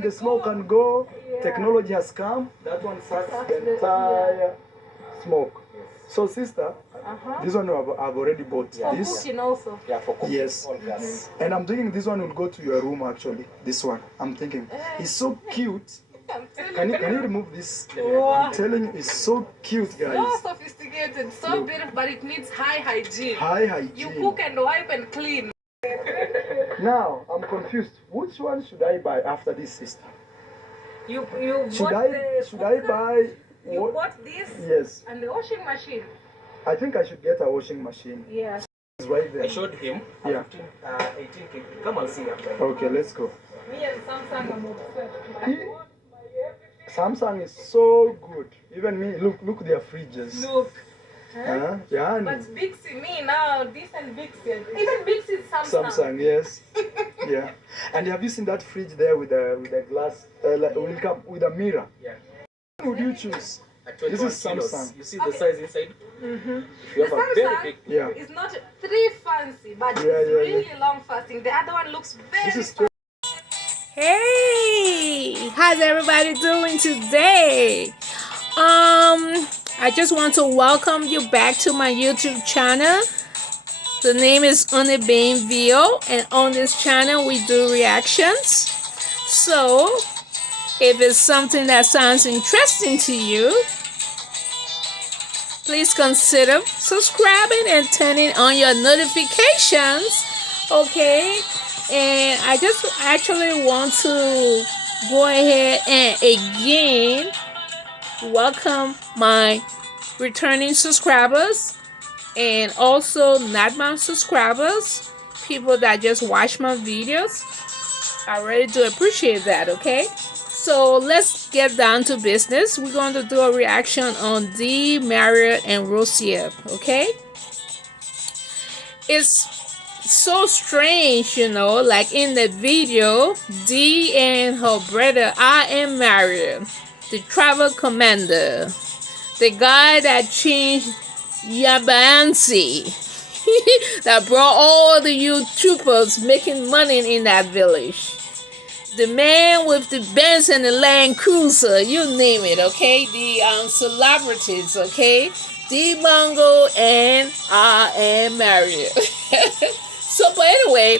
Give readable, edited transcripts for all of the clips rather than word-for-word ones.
The smoke can go. Yeah. Technology has come. That one sucks the entire smoke. Yes. So, sister, this one I've already bought. For this. Cooking also. Yeah, for cooking. Yes. And I'm thinking this one will go to your room actually. This one. I'm thinking. It's so cute. Can you remove this? Wow. I'm telling you, it's so cute, guys. So sophisticated, so beautiful, but it needs high hygiene. High hygiene. You cook and wipe and clean. Now I'm confused. Which one should I buy after this, sister? You should I buy? You bought this? Yes. And the washing machine. I think I should get a washing machine. Yeah. It's right there. I showed him. Yeah. 18 people. Come and see after. Okay, let's go. Me and Samsung are obsessed. Samsung is so good. Even me, look their fridges. Look. Huh? Yeah. But Bixi, me now, this and Bixi. Even Bixi is Samsung. Samsung, yes. Yeah. And have you seen that fridge there with a glass, will come with a mirror? Yeah. What would you choose? This is Samsung. You see the size inside? Mm-hmm. You have a very big. Yeah. It's not three fancy, but it's really long fasting. The other one looks very fancy. Hey, how's everybody doing today? I just want to welcome you back to my YouTube channel. The name is Onebane Vio, and on this channel we do reactions. So if it's something that sounds interesting to you, please consider subscribing and turning on your notifications. Okay, and I just actually want to go ahead and again welcome my returning subscribers and also not my subscribers, people that just watch my videos. I really do appreciate that. Okay, so let's get down to business. We're going to do a reaction on D, Mario, and Rosio. Okay, it's so strange, you know, like in the video, D and her brother, I am Mario, the travel commander, the guy that changed Yabansi, that brought all the YouTubers making money in that village, the man with the Benz and the Land Cruiser, you name it. Okay, the celebrities. Okay, the Mwango and I am Mario. So, but anyway,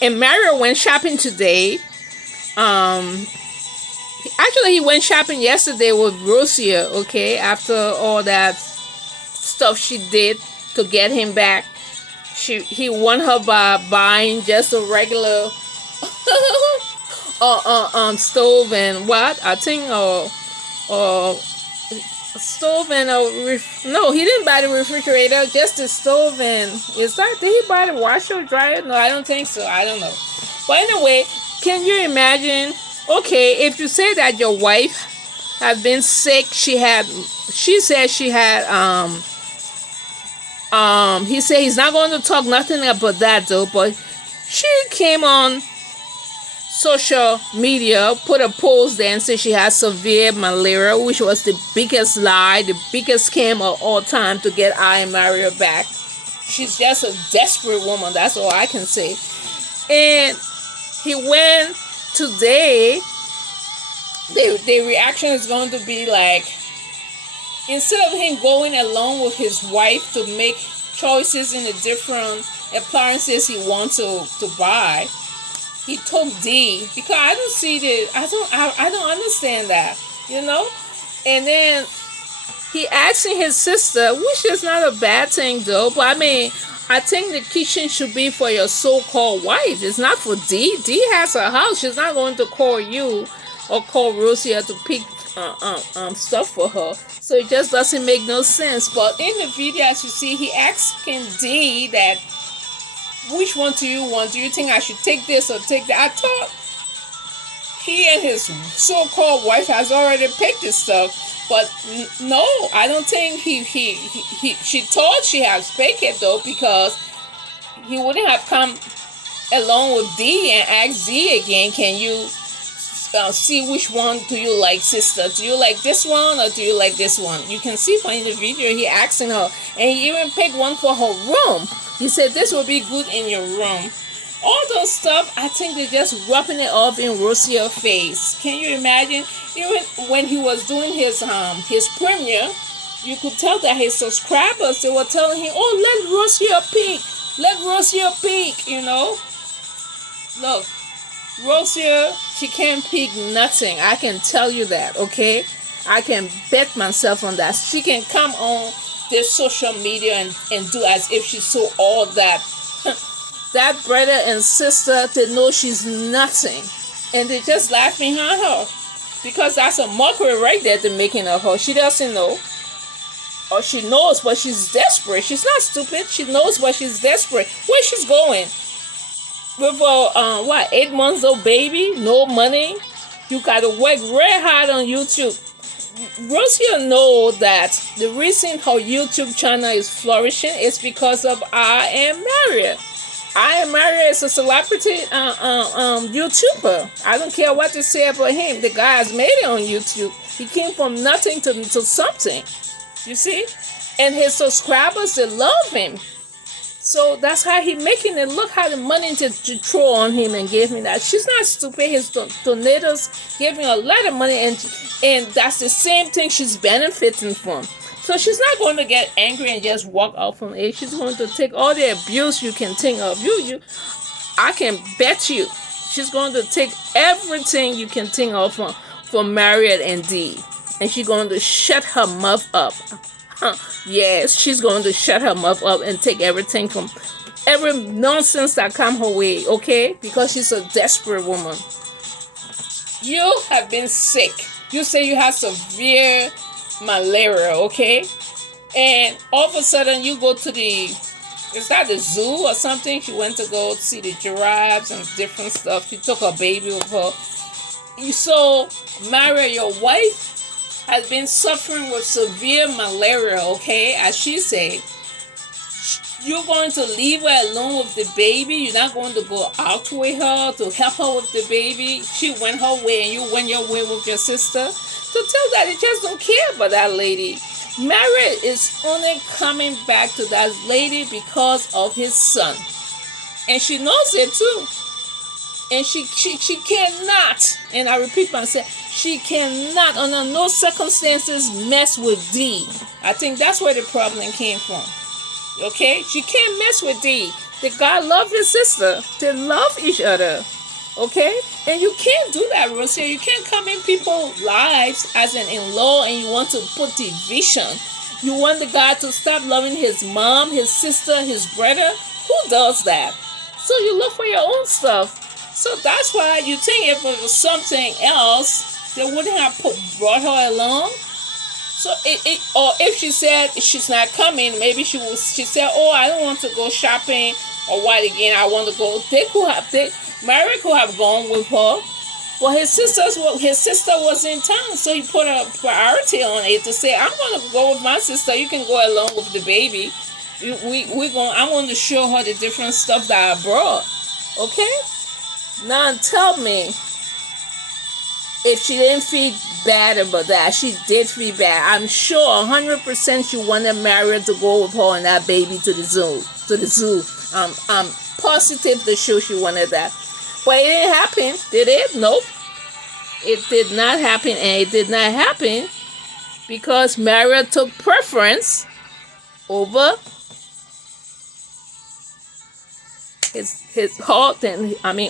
and Mario went shopping today. Actually, he went shopping yesterday with Rosio. Okay, after all that stuff she did to get him back, he won her by buying just a regular stove and what I think stove and no, he didn't buy the refrigerator, just the stove. And did he buy the washer dryer? No, I don't think so. I don't know. But anyway, can you imagine? Okay, if you say that your wife had been sick, he said he said he's not going to talk nothing about that though, but she came on social media, put a post there and said she has severe malaria, which was the biggest lie, the biggest scam of all time to get I and Mario back. She's just a desperate woman, that's all I can say. And he went today, the reaction is going to be like, instead of him going along with his wife to make choices in the different appliances he wants to buy, he took D, because I don't see I don't understand that, you know. And then he asking his sister, which is not a bad thing though, but I mean, I think the kitchen should be for your so-called wife. It's not for D. D has a house. She's not going to call you or call Rosio to pick stuff for her. So it just doesn't make no sense. But in the video, as you see, he asking D that, which one do you want? Do you think I should take this or take that? I thought he and his so-called wife has already picked this stuff. But no, I don't think she thought she has picked it though, because he wouldn't have come along with D and asked D again, can you see which one do you like, sister? Do you like this one or do you like this one? You can see from the video he asking her, and he even picked one for her room. He said this will be good in your room. All those stuff, I think they're just rubbing it off in Rosio's face. Can you imagine? Even when he was doing his premiere, you could tell that his subscribers, they were telling him, "Oh, let Rosio peek, let Rosio peek." Look, Rosio, she can't peek nothing. I can tell you that. Okay, I can bet myself on that. She can come on this social media and do as if she saw all that. That brother and sister, they know she's nothing. And they just laugh behind her. Because that's a mockery right there they're making of her. She doesn't know. Or she knows, but she's desperate. She's not stupid. She knows, but she's desperate. Where she's going? With a 8 months old baby? No money? You gotta work very hard on YouTube. Rosio know that the reason her YouTube channel is flourishing is because of I Am Married. I Am Married is a celebrity YouTuber. I don't care what they say about him. The guy has made it on YouTube. He came from nothing to something. You see? And his subscribers, they love him. So that's how he making it. Look how the money to throw on him and give him that. She's not stupid. His tornadoes giving a lot of money, and that's the same thing she's benefiting from. So she's not going to get angry and just walk out from it. She's going to take all the abuse you can think of. I can bet you, she's going to take everything you can think of from Marriott and Dee, and she's going to shut her mouth up. Yes, she's going to shut her mouth up and take everything from every nonsense that come her way, okay? Because she's a desperate woman. You have been sick. You say you have severe malaria, okay? And all of a sudden you go to is that the zoo or something? She went to go see the giraffes and different stuff. She took her baby with her. So, Maria, your wife, has been suffering with severe malaria, okay? As she said, you're going to leave her alone with the baby. You're not going to go out with her to help her with the baby. She went her way and you went your way with your sister. To tell that you just don't care about that lady. Mary is only coming back to that lady because of his son. And she knows it too. And she cannot, and I repeat myself, she cannot under no circumstances mess with Dee. I think that's where the problem came from. Okay? She can't mess with Dee. The guy loves his sister. They love each other. Okay? And you can't do that, Rosie. You can't come in people's lives as an in-law and you want to put division. You want the guy to stop loving his mom, his sister, his brother. Who does that? So you look for your own stuff. So that's why you think if it was something else, they wouldn't have brought her along. So or if she said she's not coming, maybe she said, "Oh, I don't want to go shopping," or "What again? I want to go." Mary could have gone with her, but his sister was in town, so he put a priority on it to say, "I'm going to go with my sister. You can go along with the baby. I'm going to show her the different stuff that I brought." Okay. Now tell me if she didn't feel bad about that. She did feel bad. I'm sure 100% she wanted Maria to go with her and that baby to the zoo. I'm positive the show she wanted that. But it didn't happen, did it? Nope. It did not happen, and it did not happen because Maria took preference over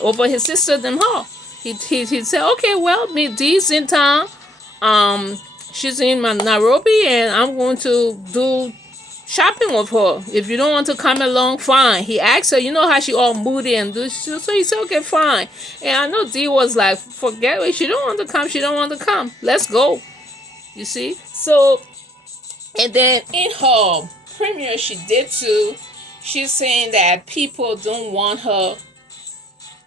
over his sister than her. He said, "Okay, well, Dee's in town. She's in Nairobi, and I'm going to do shopping with her. If you don't want to come along, fine." He asked her, you know how she all moody and do, so he said, "Okay, fine." And I know Dee was like, "Forget it. She don't want to come. She don't want to come. Let's go." You see? So, and then in her premiere, she did too. She's saying that people don't want her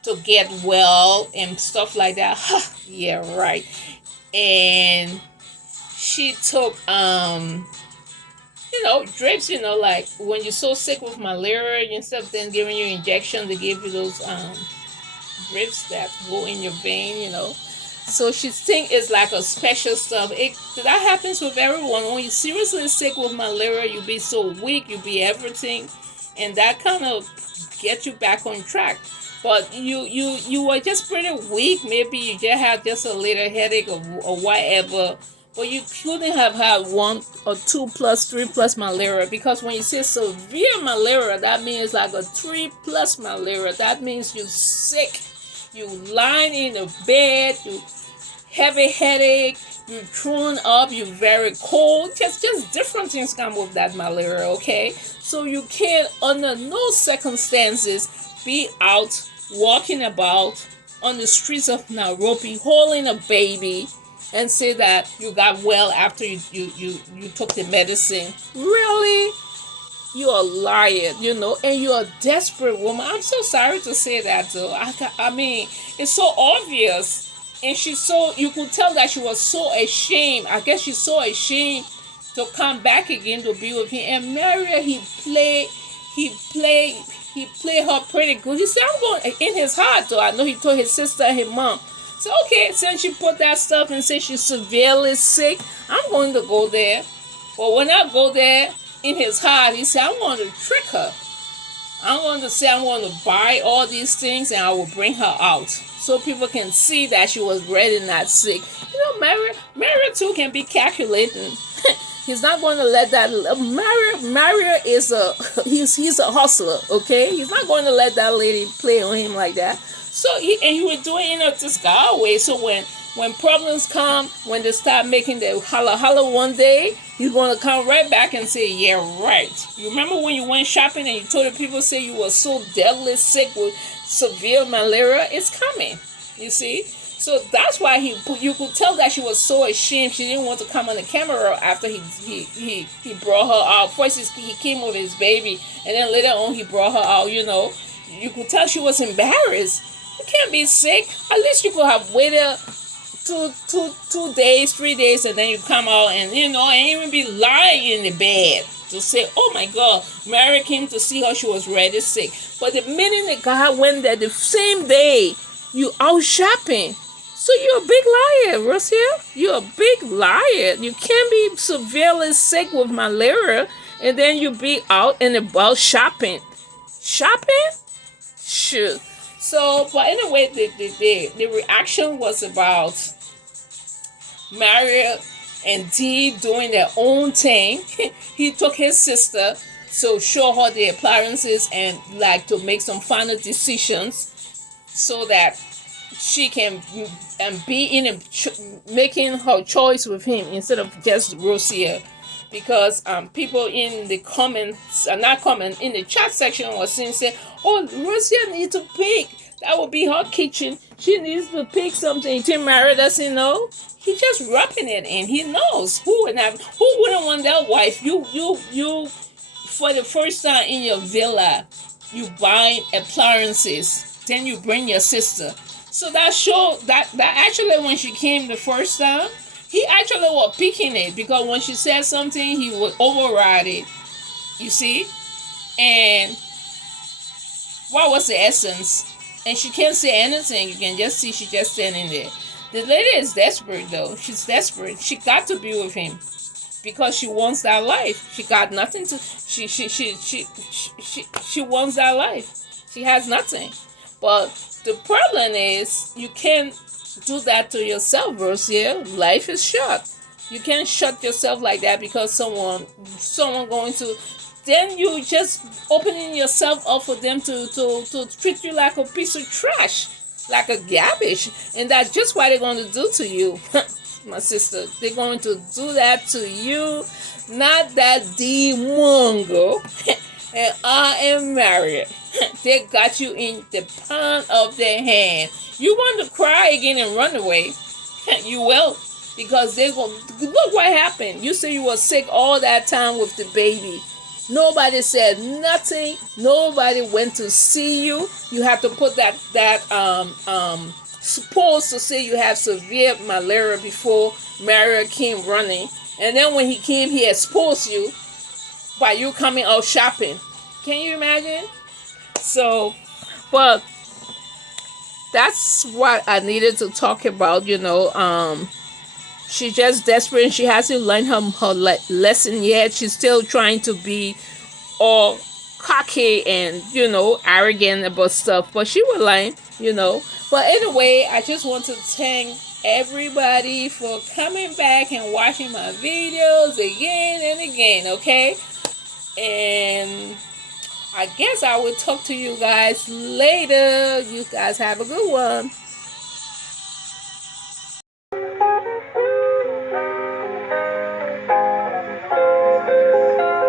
to get well and stuff like that. Yeah, right. And she took drips, like when you're so sick with malaria, instead of them giving you injection, they give you those drips that go in your vein, So she think it's like a special stuff. That happens with everyone. When you're seriously sick with malaria, you be so weak, you be everything. and that kind of get you back on track. But you were just pretty weak. Maybe you just had just a little headache or whatever. But you couldn't have had 1 or 2 plus 3 plus malaria, because when you say severe malaria, that means like a 3 plus malaria. That means you're sick. You lying in the bed. You heavy headache, you're thrown up, you're very cold, just different things come with that malaria, okay? So you can't under no circumstances be out walking about on the streets of Nairobi holding a baby and say that you got well after you took the medicine. Really? You're a liar, and you're a desperate woman. I'm so sorry to say that, though. I mean, it's so obvious. And you could tell that she was so ashamed. I guess she's so ashamed to come back again to be with him. And Maria, he played her pretty good. He said, I'm going, in his heart, though. I know he told his sister and his mom. So, okay, since she put that stuff and said she's severely sick, I'm going to go there. But when I go there, in his heart, he said, I'm going to trick her. I'm going to say I'm going to buy all these things and I will bring her out so people can see that she was really not sick. Mario too can be calculating. He's not going to let that. Mario is he's a hustler, okay? He's not going to let that lady play on him like that. So he was doing it this guy way. So when problems come, when they start making the holla one day, he's going to come right back and say, yeah, right. You remember when you went shopping and you told the people, say you were so deadly sick with severe malaria? It's coming, you see? So that's why you could tell that she was so ashamed. She didn't want to come on the camera after he brought her out. First he came with his baby, and then later on he brought her out, You could tell she was embarrassed. You can't be sick. At least you could have waited 2 days, 3 days, and then you come out and even be lying in the bed to say, oh my God, Mary came to see her, she was really sick. But the minute the guy went there the same day, you out shopping. So you're a big liar, Rosio. You're a big liar. You can't be severely sick with malaria and then you be out and about shopping. Shopping? Shoot. So, but anyway, the reaction was about Mario and Dee doing their own thing. He took his sister to show her the appearances and like to make some final decisions so that she can be in making her choice with him instead of just Rosio. Because people in the comments, in the chat section was saying, oh, Rosio needs to pick. That would be her kitchen. She needs to pick something. You think Mary doesn't know? He just rubbing it in. He knows. Who wouldn't want that wife? You for the first time in your villa, you buy appliances. Then you bring your sister. So that show that actually when she came the first time, he actually was picking it because when she said something, he would override it. You see? And what was the essence? And she can't say anything. You can just see she just standing there. The lady is desperate though. She's desperate. She got to be with him because she wants that life. She got nothing to. She wants that life. She has nothing. But the problem is you can't do that to yourself, Rosio. Life is short. You can't shut yourself like that because someone going to. Then you just opening yourself up for them to treat you like a piece of trash, like a garbage, and that's just what they're going to do to you, my sister. They're going to do that to you, not that Mwango, and I am married. They got you in the palm of their hand. You want to cry again and run away? You will, because they're going. Look what happened. You said you were sick all that time with the baby. Nobody said nothing. Nobody went to see you. You have to put that supposed to say you have severe malaria before Mario came running. And then when he came, he exposed you by you coming out shopping. Can you imagine? So, but that's what I needed to talk about, She's just desperate. She hasn't learned her lesson yet. She's still trying to be all cocky and, arrogant about stuff, but she was lying. But anyway, I just want to thank everybody for coming back and watching my videos again and again, okay? And I guess I will talk to you guys later. You guys have a good one.